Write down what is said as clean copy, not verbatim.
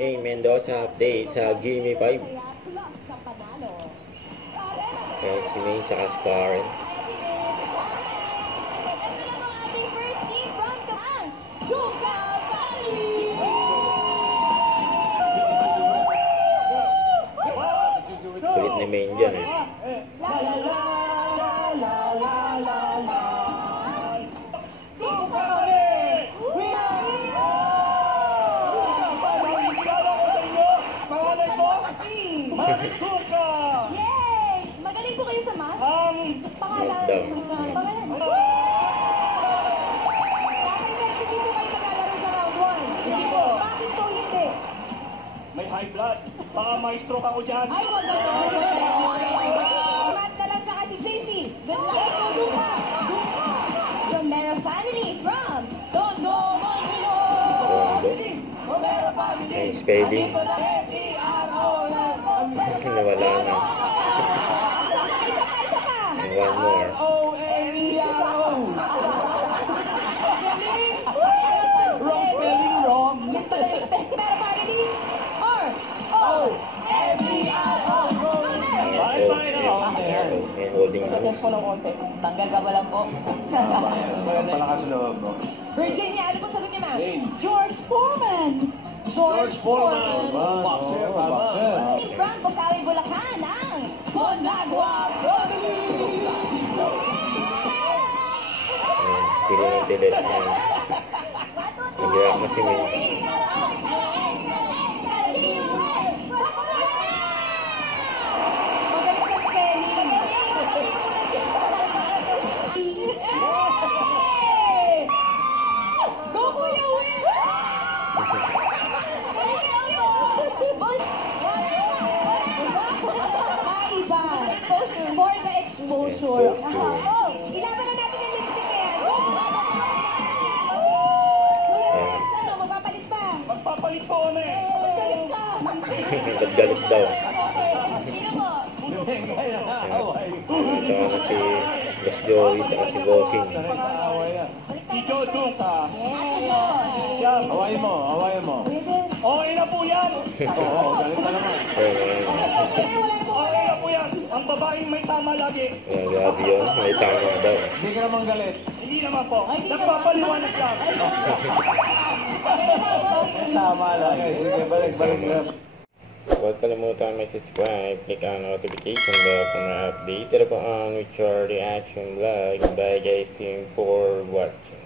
Hey, Mendoza update sa Gimme 5. Okay, si May tsaka si Karen. Kulit ni May dyan eh. Yay! Magaling po kayo sa math? Pangalan? Pangalan? Bakit hindi po kayo naglalaro sa round 1? Hindi po. Bakit po hindi? May high blood. Baka ma-stroke ako dyan. Ay, wag na to. Math na lang tsaka si JC. Good luck. Duka. From Mera Family. From Tondo Manilo. Tondo. May spelling. Nawala na. And one more. Wrong spelling, wrong. Yan pala yung Mera Family. R-O-M-E-R-O. And holding hands. Tanggal ka ba lang po? Palakas loob, no? Virginia, ano po sagot niya, ma'am? Jane. George Foreman. George Foreman. Boxer, boxer. Si Franco Cali Bulacan ang Bonagua Family. Pili ng tilit na. Nag-react na si May. Magaling sa spelling. Go, Kuya Will! Maiba. For the exposure. Oh, ilaban na natin ang lipstick na yan. Kuya Rex, ano, mapapalit ba? Magpapalit po na eh. Magkalit ka. Ba't galit daw? Sino mo? Ito na si Miss Joey saka si Bossing. Si Jodong ka. Yes. Yan. Hawaii mo. Okay na po yan. Oo, galit ka naman. Okay na po yan. Ang babaeng may tama lagi. Grabe yun. May tama daw. Hindi ka naman galit. Hindi naman po. Nagpapaliwanag lang. Tama lagi. Sige, balik. Huwag kalimutan mag-subscribe, click ang notification bell for mga update. Ito po ang with your reaction vlog. Bye guys, team for watching.